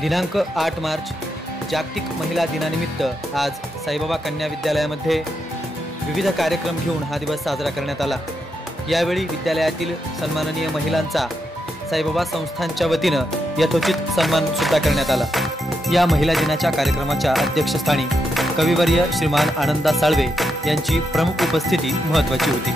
दिनांक आठ मार्च जागतिक महिला दिनानिमित्त आज साईबाबा कन्या विद्यालयामध्ये विविध कार्यक्रम घेऊन हा दिवस साजरा करण्यात आला. यावेळी विद्यालयातील सन्माननीय महिलांचा साईबाबा संस्थांच्या वतीनं यथोचित सन्मान सुद्धा करण्यात आला. या महिला दिनाच्या कार्यक्रमाच्या अध्यक्षस्थानी कविवर्य श्रीमान आनंदा साळवे यांची प्रमुख उपस्थिती महत्त्वाची होती.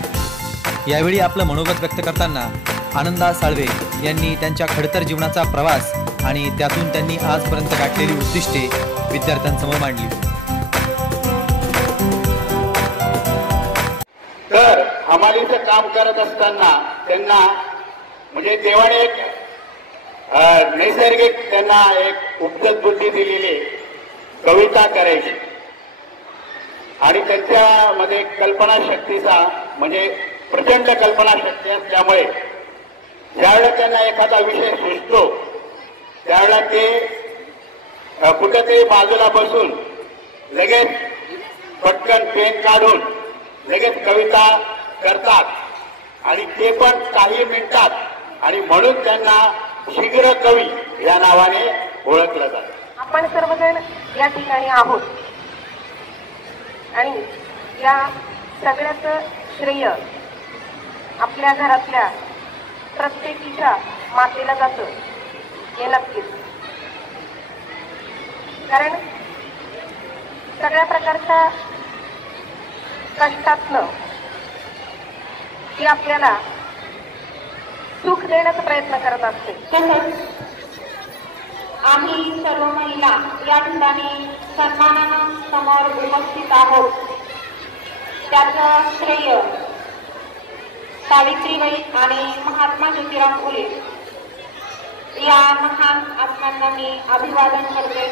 यावेळी आपलं मनोगत व्यक्त करताना आनंदा साळवे यांनी त्यांच्या खडतर जीवनाचा प्रवास आणि त्यातून त्यांनी आजपर्यंत गाठलेली उद्दिष्टे विद्यार्थ्यांसमोर मांडली. तर हमालीचं काम करत असताना त्यांना म्हणजे देवाने एक नैसर्गिक त्यांना एक उपजत बुद्धी दिलेली कविता करायची. आणि त्यांच्यामध्ये कल्पनाशक्तीचा म्हणजे प्रचंड कल्पनाशक्ती असल्यामुळे ज्यावेळेला त्यांना एखादा विषय सुचतो त्यावेळेला ते कुठेतरी बाजूला बसून लगेच पटकन पेन काढून लगेच कविता करतात. आणि ते पण काही मिनिटात आणि म्हणून त्यांना शीघ्र कवी या नावाने ओळखलं जातं. आपण सर्वजण या ठिकाणी आहोत. आणि या सगळ्याचं श्रेय आपल्या घरातल्या प्रत्येकीच्या मातेला जातं. हे नक्कीच. कारण सगळ्या प्रकारच्या कष्टातनं ती आपल्याला सुख देण्याचा प्रयत्न करत असते. आम्ही सर्व महिला या ठिकाणी सन्मानानं समोर उपस्थित आहोत. त्याचं श्रेय सावित्रीबाई आणि महात्मा ज्योतिराव फुले या महान आत्म्यांना मी अभिवादन करते.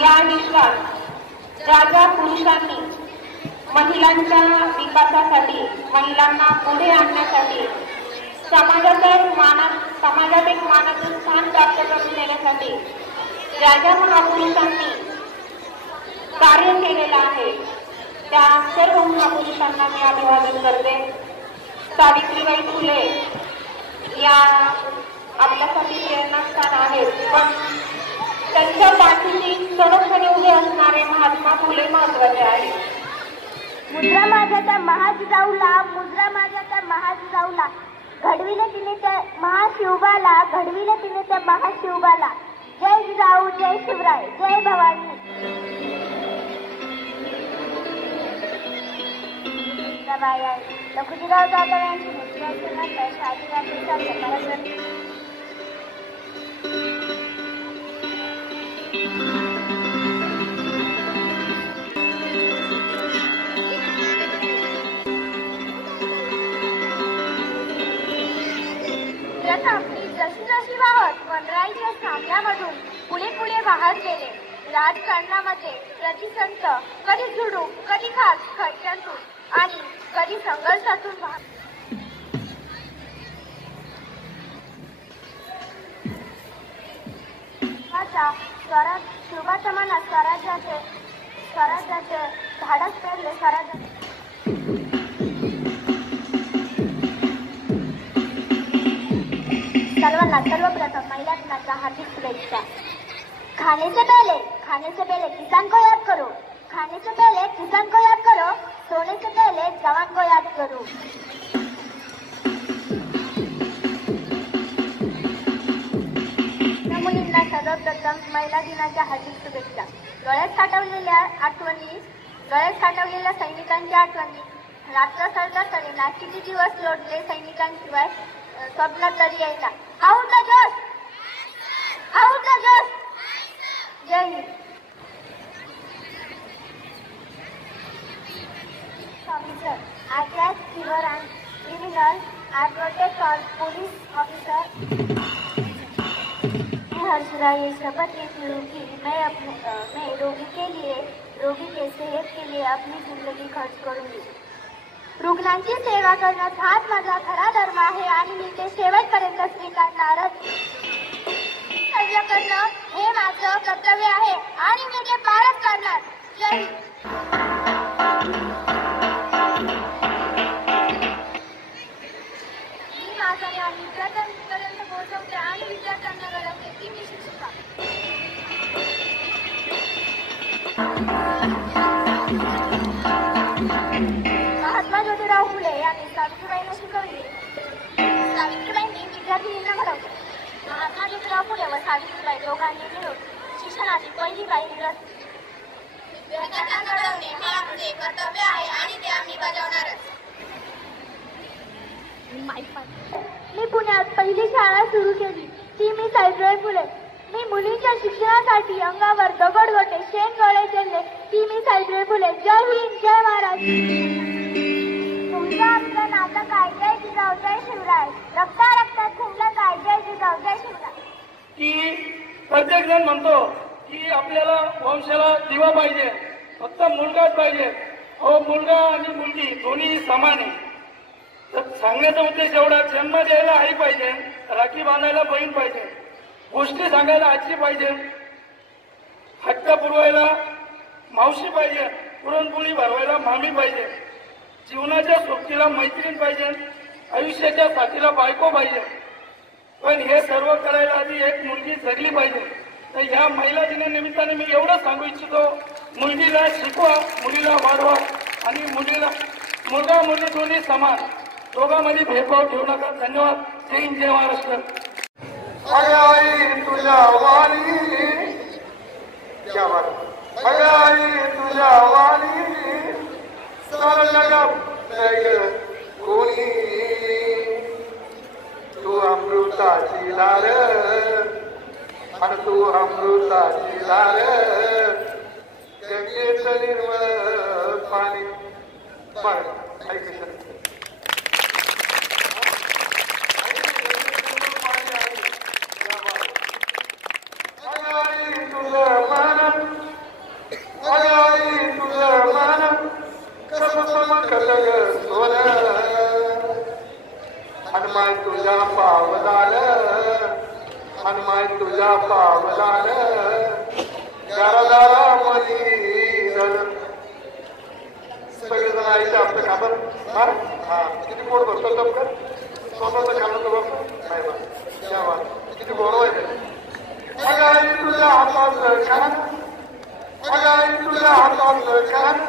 या विश्वात ज्या ज्या पुरुषांनी महिलांच्या विकासासाठी महिलांना पुढे आणण्यासाठी समाजाचा एक मानस समाजात एक मानाचं स्थान प्राप्त करून देण्यासाठी ज्या ज्या महापुरुषांनी कार्य केलेलं आहे. त्या सर्व महापुरुषांना मी अभिवादन करते. सावित्रीबाई फुले या आपल्यासाठी प्रेरणास्थान आहेत पण त्यांच्या पाठीशी क्षणोक्षणी उभे असणारे महात्मा फुले महत्त्वाचे आहेत. मुद्रा माझ्या त्या महाजिजाऊला मुद्रा माझ्या त्या महाजिजाऊला घडविले तिने त्या महाशिवबाला घडविले तिने त्या महाशिवबाला. जय जिजाऊ जय शिवराय जय भवानी. जिजाबाई आहे लखुजीराव जाधव यांची प्रथम मी जशी जशी वाहत वनराईच्या सामन्यामधून पुढे पुढे वाहत गेले राजकारणामध्ये कधी संत कधी झुडूप कधी खास खर्चातून आणि कधी संघर्षातून वाहत शिवाच्या स्वराज शिवाच्या मनात स्वराज्याचे स्वराज्याचे धाडस पेरले स्वराज्याचे. सर्वांना सर्वप्रथम महिला दिनाच्या हार्दिक शुभेच्छा. खाने से पहले खाने से पहले किसान को याद करो. खाने से पहले किसान को याद करो सोने से पहले जवान को याद करो मुलींना सर्वप्रथम महिला दिनाच्या हार्दिक शुभेच्छा. गळ्यात साठवलेल्या आठवणी गळ्यात साठवलेल्या सैनिकांच्या आठवणी रात्र सरता तरीना किती दिवस लोटले सैनिकांशिवाय अ, स्वप्न तरी येईना आऊट उठला जोश! हा जोश! जय Hind. Officer. I trust fever and criminal. advocate or police officer. मैं हर्षरा ये शपथ लेती हूँ कि मैं अपने मैं रोगी के लिए रोगी के सेहत के लिए अपनी जिंदगी खर्च करूंगी रुग्णांची सेवा करणं हाच माझा खरा धर्म आहे आणि मी ते शेवटपर्यंत स्वीकारणारच सर्व करणं हे माझं कर्तव्य आहे आणि मी ते पारच करणार जय महात्मा ज्योतिराव फुले यांनी सावित्रीबाईंना शिकवली सावित्रीबाईंनी विद्यार्थिनींना घडवले महात्मा ज्योतिराव फुले व सावित्रीबाई दोघांनी मिळून शिक्षणाची पहिली पायरी रचली कर्तव्य आहे आणि ते आम्ही बजावणारच मी पुण्यात पहिली शाळा सुरू केली. ती मी सावित्रीबाई फुले मी मुलींच्या शिक्षणासाठी अंगावर दगड गोटे शेण गळे चढले ती मी सावित्रीबाई फुले. जय हिंद जय महाराज. तुमचं आमचं नातं काय? जय जिजाऊ जय शिवराय. रक्ता रक्तात खुंडलं काय? जय जिजाऊ जय शिवराय. की प्रत्येक जण म्हणतो की आपल्याला वंशाला दिवा पाहिजे फक्त मुलगाच पाहिजे. हो मुलगा आणि मुलगी दोन्ही समान आहे. तर सांगण्याचा उद्देश एवढा जन्म द्यायला आई पाहिजे राखी बांधायला बहीण पाहिजे. गोष्टी सांगायला आजी पाहिजे. हट्ट पुरवायला मावशी पाहिजे. पुरणपोळी भरवायला मामी पाहिजे. जीवनाच्या सोबतीला मैत्रीण पाहिजे. आयुष्याच्या साथीला बायको पाहिजे. पण हे सर्व करायला आधी एक मुलगी जगली पाहिजे. तर ह्या महिला दिनानिमित्ताने मी एवढं सांगू इच्छितो मुलगीला शिकवा मुलीला वाढवा आणि मुलीला मुलगा मुली दोन्ही समान. दोघांमध्ये भेदभाव ठेवू नका. धन्यवाद. जय हिंद जय महाराष्ट्र. तुझ्या वाणी. क्या तुझ्या वाणी. कोणी. तू अमृताची लार आणि तू अमृताची लार गंगेच निर्मळ पाणी. पण. ऐक तुझं मन अगाई तुझं मन कसं चमकल ग सोन हनुमान तुझा पावलाल हनुमान तुझा पावलाल घरादारा मनी सगळेजण आईच्या आपलं खाबर फार हा. किती पोट बसतो लवकर स्वतःचं खाल्लं बघ नाही बस त्या किती गौरव आहे अगाई तुझ्या हातातलं खान अगाई तुझ्या हातात खाण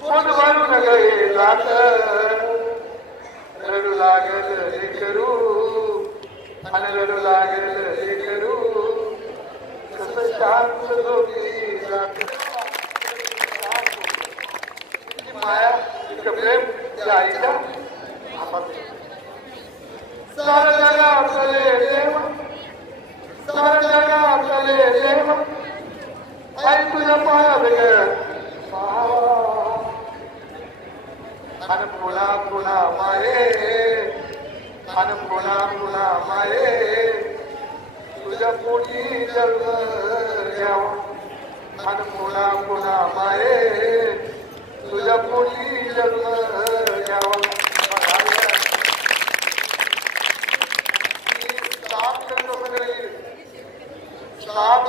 पोट भरून गे जात. रडू लागल हे करू आणि रडू लागल हे करू कसं शांत झोपी जात किती माया इतकं प्रेम त्या आईच्या हातात आहे. सारं जगातले देव सारं जगातले देव आई तुझ्या पायात ग आणि पुन्हा पुन्हा माये आणि पुन्हा पुन्हा माये. तुझ्या पोटी जन्म घ्यावा आणि पुन्हा पुन्हा माये. तुझ्या पोटी जन्म घ्यावा सात गणित सगळे. सात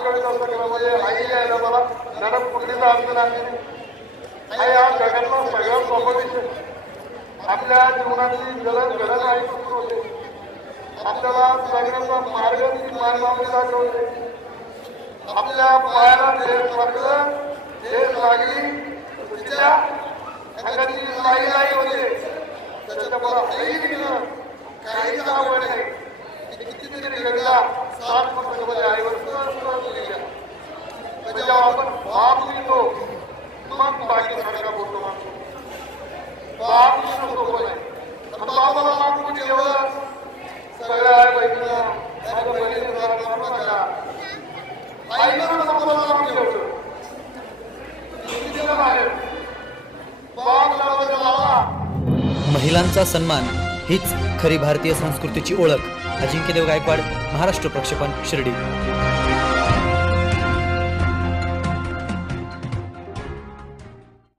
म्हणजे आई आहे ना मला नरम कुठलीचा अर्थ नाही. आई हा जगातला सगळ्यात सोबत आपल्या जीवनाची गरज गरज ऐकून कुठून होते. आपल्याला जगण्याचा मार्ग ती मानवाने दाखवते आपल्या पायाला देश लागलं देश लागली तिच्या अंगाची लाई लाई होते. त्याच्यामुळे आई दिलं काहीच आवड नाही. कितीतरी गंगा सात पुस्तकामध्ये महिलांचा सन्मान हीच खरी भारतीय संस्कृतीची ओळख. अजिंक्यदेव गायकवाड महाराष्ट्र प्रक्षेपण शिर्डी.